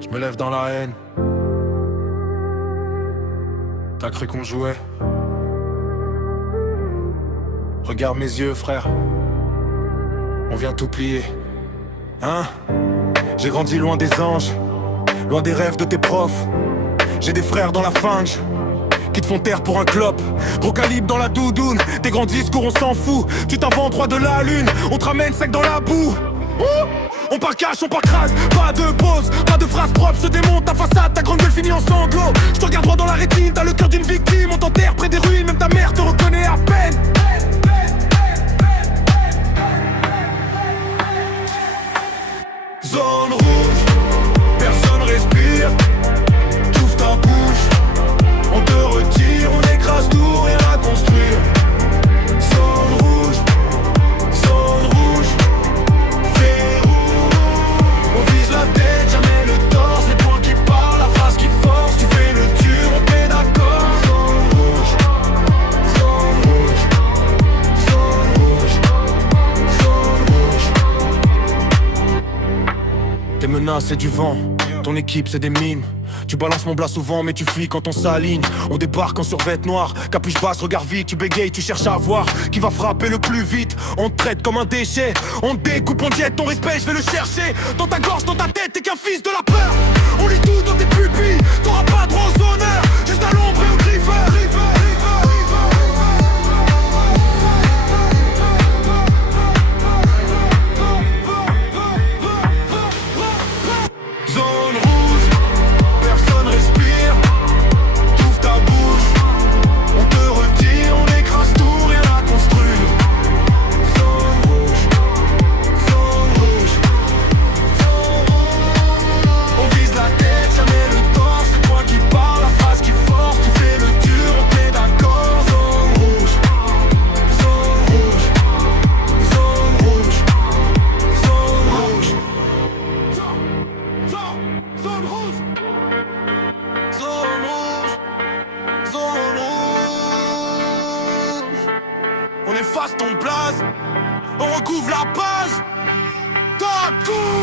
Je me lève dans la haine. T'as cru qu'on jouait? Regarde mes yeux, frère. On vient tout plier. Hein? J'ai grandi loin des anges, loin des rêves de tes profs. J'ai des frères dans la fange qui te font taire pour un clope. Gros calibre dans la doudoune, tes grands discours on s'en fout. Tu t'inventes droit de la lune, on te ramène sec dans la boue. On part cash, on part crase, pas de pause, pas de phrase propre, je te démonte ta façade, ta grande gueule finit en sanglots. Je te regarde droit dans la rétine, t'as le cœur d'une victime. On t'enterre près des ruines, même ta mère te reconnaît à peine. Zone rouge, personne respire. T'ouvres ta bouche, on te retire, on écrase tout, rien à construire. Zone rouge, verrou. On vise la tête, jamais le torse. Les points qui parlent, la phrase qui force. Tu fais le dur, on te met d'accord. Zone rouge, zone rouge, zone rouge, zone rouge. Tes menaces c'est du vent, ton équipe c'est des mimes. Tu balances mon blas souvent mais tu fuis quand on s'aligne. On débarque en survêt noir, capuche basse, regard vite. Tu bégayes, tu cherches à voir qui va frapper le plus vite. On te traite comme un déchet, on te découpe, on te jette ton respect, je vais le chercher. Dans ta gorge, dans ta tête, t'es qu'un fils de la peur. On lit tout dans tes pupilles, t'auras pas droit aux honneurs. Juste à l'ombre et au griffeur. Zone rouge, personne respire. T'ouvres ta bouche, on te retire, on écrase tout, rien à construire. Zone rouge, zone rouge, zone rouge. On vise la tête, jamais le torse. Le point qui parle, la phrase qui force. Tu fais le dur, on te met d'accord. Zone rouge, zone rouge, zone rouge, zone rouge. Zone rouge, zone rouge, zone rouge. On efface ton blaze, on recouvre la page. Ta cour.